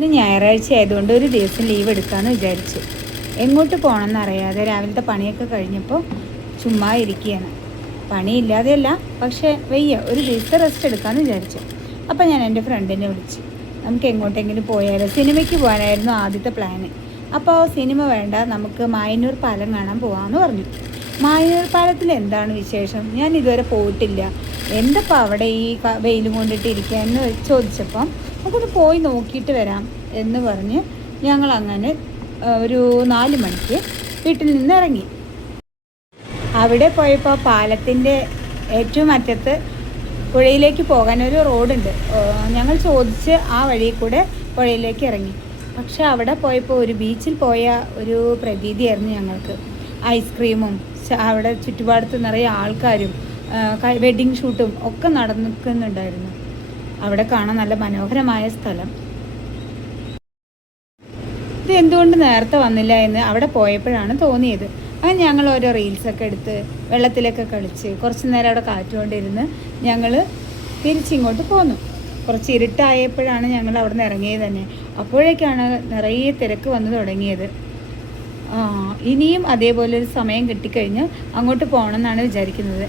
ഇന്ന് ഞായറാഴ്ച ആയതുകൊണ്ട് ഒരു ദിവസം ലീവ് എടുക്കാമെന്ന് വിചാരിച്ചു. എങ്ങോട്ട് പോകണമെന്ന് അറിയാതെ രാവിലത്തെ പണിയൊക്കെ കഴിഞ്ഞപ്പോൾ ചുമ്മാ ഇരിക്കുകയാണ്. പണിയില്ലാതെയല്ല, പക്ഷേ വയ്യ, ഒരു ദിവസത്തെ റെസ്റ്റ് എടുക്കാമെന്ന് വിചാരിച്ചു. അപ്പോൾ ഞാൻ എൻ്റെ ഫ്രണ്ടിനെ വിളിച്ചു. നമുക്ക് എങ്ങോട്ടെങ്കിലും പോയാലോ? സിനിമയ്ക്ക് പോകാനായിരുന്നു ആദ്യത്തെ പ്ലാന്. അപ്പോൾ സിനിമ വേണ്ട, നമുക്ക് മായന്നൂർ പാലം കാണാൻ പോകാമെന്ന് പറഞ്ഞു. മായന്നൂർ പാലത്തിൽ എന്താണ് വിശേഷം? ഞാൻ ഇതുവരെ പോയിട്ടില്ല. എന്തപ്പോൾ അവിടെ ഈ വെയിലും കൊണ്ടിട്ട് ഇരിക്കുക എന്ന് ചോദിച്ചപ്പം നമുക്കൊന്ന് പോയി നോക്കിയിട്ട് വരാം എന്ന് പറഞ്ഞ് ഞങ്ങളങ്ങനെ ഒരു 4 മണിക്ക് വീട്ടിൽ നിന്ന് ഇറങ്ങി. അവിടെ പോയപ്പോൾ പാലത്തിൻ്റെ ഏറ്റവും അറ്റത്ത് പുഴയിലേക്ക് പോകാനൊരു റോഡുണ്ട്. ഞങ്ങൾ ചോദിച്ച് ആ വഴി കൂടെ പുഴയിലേക്ക് ഇറങ്ങി. പക്ഷെ അവിടെ പോയപ്പോൾ ഒരു ബീച്ചിൽ പോയ ഒരു പ്രതീതിയായിരുന്നു ഞങ്ങൾക്ക്. ഐസ്ക്രീമും അവിടെ ചുറ്റുപാടത്ത് നിറയെ ആൾക്കാരും വെഡ്ഡിങ് ഷൂട്ടും ഒക്കെ നടന്നിരിക്കുന്നുണ്ടായിരുന്നു. അവിടെ കാണാൻ നല്ല മനോഹരമായ സ്ഥലം. ഇത് എന്തുകൊണ്ട് നേരത്തെ വന്നില്ല എന്ന് അവിടെ പോയപ്പോഴാണ് തോന്നിയത്. അങ്ങനെ ഞങ്ങൾ ഓരോ റീൽസൊക്കെ എടുത്ത് വെള്ളത്തിലൊക്കെ കളിച്ച് കുറച്ച് നേരം അവിടെ കാറ്റുകൊണ്ടിരുന്ന് ഞങ്ങൾ തിരിച്ചിങ്ങോട്ട് പോന്നു. കുറച്ച് ഇരുട്ടായപ്പോഴാണ് ഞങ്ങൾ അവിടെ നിന്ന് ഇറങ്ങിയത് തന്നെ. അപ്പോഴേക്കാണ് നിറയെ തിരക്ക് വന്നു തുടങ്ങിയത്. ഇനിയും അതേപോലെ ഒരു സമയം കിട്ടിക്കഴിഞ്ഞ് അങ്ങോട്ട് പോകണമെന്നാണ് വിചാരിക്കുന്നത്.